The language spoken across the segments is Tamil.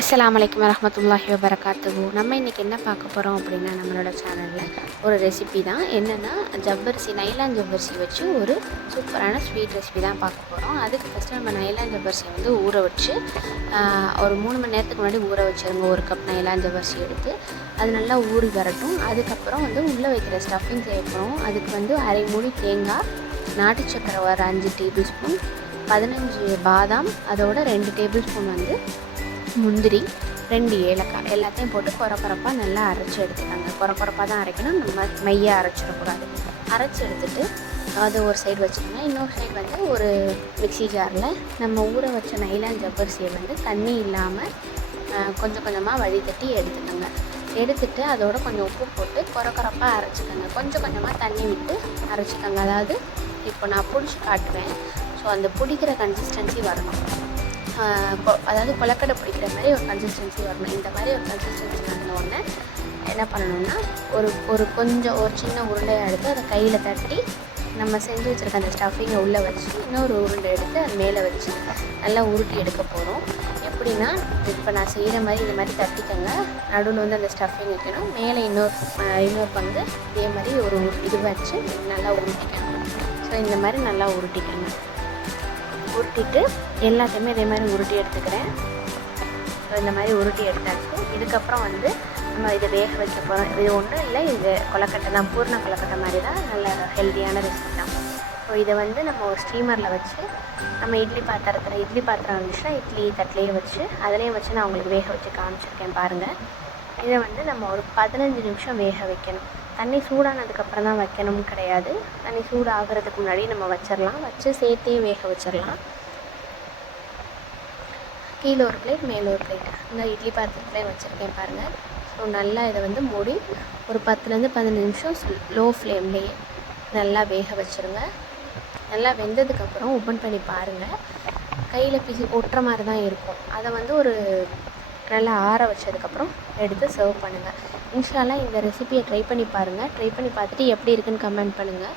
அஸ்ஸலாமு அலைக்கும் வரஹ்மத்துல்லாஹி வபரகாத்துஹு. நம்ம இன்றைக்கி என்ன பார்க்க போகிறோம் அப்படின்னா, நம்மளோட சேனலில் ஒரு ரெசிபி தான். என்னென்னா, ஜவ்வரிசி நைலான் ஜவ்வரிசி வச்சு ஒரு சூப்பரான ஸ்வீட் ரெசிபி தான் பார்க்க போகிறோம். அதுக்கு ஃபஸ்ட்டு நம்ம நைலான் ஜவ்வரிசியை வந்து ஊற வச்சு ஒரு 3 மணி நேரத்துக்கு முன்னாடி ஊற வச்சுருங்க. 1 கப் நைலான் ஜவ்வரிசி எடுத்து அது நல்லா ஊறி வரட்டும். அதுக்கப்புறம் வந்து உள்ளே வைக்கிற ஸ்டஃபிங் செய்யப்போகிறோம். அதுக்கு வந்து அரை மூடி தேங்காய், நாட்டு சக்கரை ஒரு 5 டேபிள் ஸ்பூன், 15 பாதாம், அதோட 2 டேபிள் ஸ்பூன் வந்து முந்திரி, 2 ஏலக்காய் எல்லாத்தையும் போட்டு கொரப்பாக நல்லா அரைச்சி எடுத்துக்காங்க. கொரப்பாக தான் அரைக்கணும், நம்ம மையாக அரைச்சிடக்கூடாது. அரைச்சி எடுத்துகிட்டு அது ஒரு சைடு வச்சுக்கோங்க. இன்னொரு சைடு வந்து ஒரு மிக்ஸி ஜாரில் நம்ம ஊற வச்ச நைலான் ஜவ்வரிசியை வந்து தண்ணி இல்லாமல் கொஞ்சம் கொஞ்சமாக வடிகட்டி எடுத்துக்கோங்க. எடுத்துகிட்டு அதோட கொஞ்சம் உப்பு போட்டு கொரப்பாக அரைச்சிக்கோங்க. கொஞ்சம் கொஞ்சமாக தண்ணி விட்டு அரைச்சிக்கோங்க. அதாவது இப்போ நான் பிடிச்சி காட்டுவேன். ஸோ அந்த பிடிக்கிற கன்சிஸ்டன்சி வரணும். அதாவது கொலக்கடை பிடிக்கிற மாதிரி ஒரு கன்சிஸ்டன்சி வரணும். இந்த மாதிரி ஒரு கன்சிஸ்டன்சி வந்தோடனே என்ன பண்ணணும்னா, ஒரு சின்ன உருண்டையை எடுத்து அதை கையில் தட்டி நம்ம செஞ்சு வச்சுருக்க அந்த ஸ்டஃபிங்கை உள்ளே வச்சு இன்னொரு உருண்டை எடுத்து அது மேலே வச்சு நல்லா உருட்டி எடுக்க போகிறோம். எப்படின்னா, இப்போ நான் செய்கிற மாதிரி இந்த மாதிரி தட்டிக்கங்க. நடுவில் வந்து அந்த ஸ்டஃபிங் வைக்கணும். மேலே இன்னொரு பங்கு இதே மாதிரி ஒரு இது வச்சு நல்லா உருட்டிக்கணும். ஸோ இந்த மாதிரி நல்லா உருட்டிக்கணும். உருட்டிட்டு எல்லாத்தையுமே இதே மாதிரி உருட்டி எடுத்துக்கிறேன். ஸோ இந்த மாதிரி உருட்டி எடுத்தாச்சு. இதுக்கப்புறம் வந்து நம்ம இதை வேக வைக்க போகிறோம். இது ஒன்றும் இல்லை, இது கொலக்கட்டை தான், பூர்ண கொலக்கட்டை மாதிரி தான். நல்ல ஹெல்த்தியான ரெசிபி தான். ஸோ இதை வந்து நம்ம ஒரு ஸ்டீமரில் வச்சு, நம்ம இட்லி பாத்திரம் வந்துச்சுன்னா இட்லி தட்டிலேயே வச்சு அதிலையும் வச்சு நான் உங்களுக்கு வேக வச்சு காமிச்சிருக்கேன் பாருங்கள். இதை வந்து நம்ம ஒரு 15 நிமிஷம் வேக வைக்கணும். தண்ணி சூடானதுக்கப்புறம் தான் வைக்கணும்னு கிடையாது. தண்ணி சூடாகிறதுக்கு முன்னாடி நம்ம வச்சிடலாம். வச்சு சேர்த்தே வேக வச்சிடலாம். கீழே ஒரு பிளேட், மேலே ஒரு பிளேட், இந்த இட்லி பாத்திரத்துலேயே வச்சுருக்கேன் பாருங்கள். ஸோ நல்லா இதை வந்து மூடி ஒரு 10லேருந்து 15 நிமிஷம் லோ ஃப்ளேம்லேயே நல்லா வேக வச்சுருங்க. நல்லா வெந்ததுக்கப்புறம் ஓப்பன் பண்ணி பாருங்கள். கையில் ஒட்டுற மாதிரி தான் இருக்கும். அதை வந்து ஒரு நல்லா ஆற வச்சதுக்கப்புறம் எடுத்து சர்வ் பண்ணுங்கள். இன்ஷா அல்லாஹ் இந்த ரெசிபியை ட்ரை பண்ணி பாருங்கள். ட்ரை பண்ணி பார்த்துட்டு எப்படி இருக்குன்னு கமெண்ட் பண்ணுங்கள்.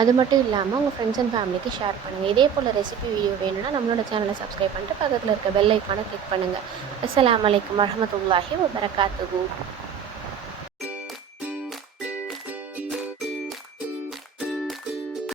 அது மட்டும் இல்லாமல் உங்கள் ஃப்ரெண்ட்ஸ் அண்ட் ஃபேமிலிக்கு ஷேர் பண்ணுங்கள். இதே போல் ரெசிபி வீடியோ வேணும்னா நம்மளோட சேனலை சப்ஸ்கிரைப் பண்ணிட்டு பக்கத்தில் இருக்க பெல் ஐக்கானை கிளிக் பண்ணுங்கள். அஸ்ஸலாமு அலைக்கும் வரஹ்மத்துல்லாஹி வபரகாத்துஹு.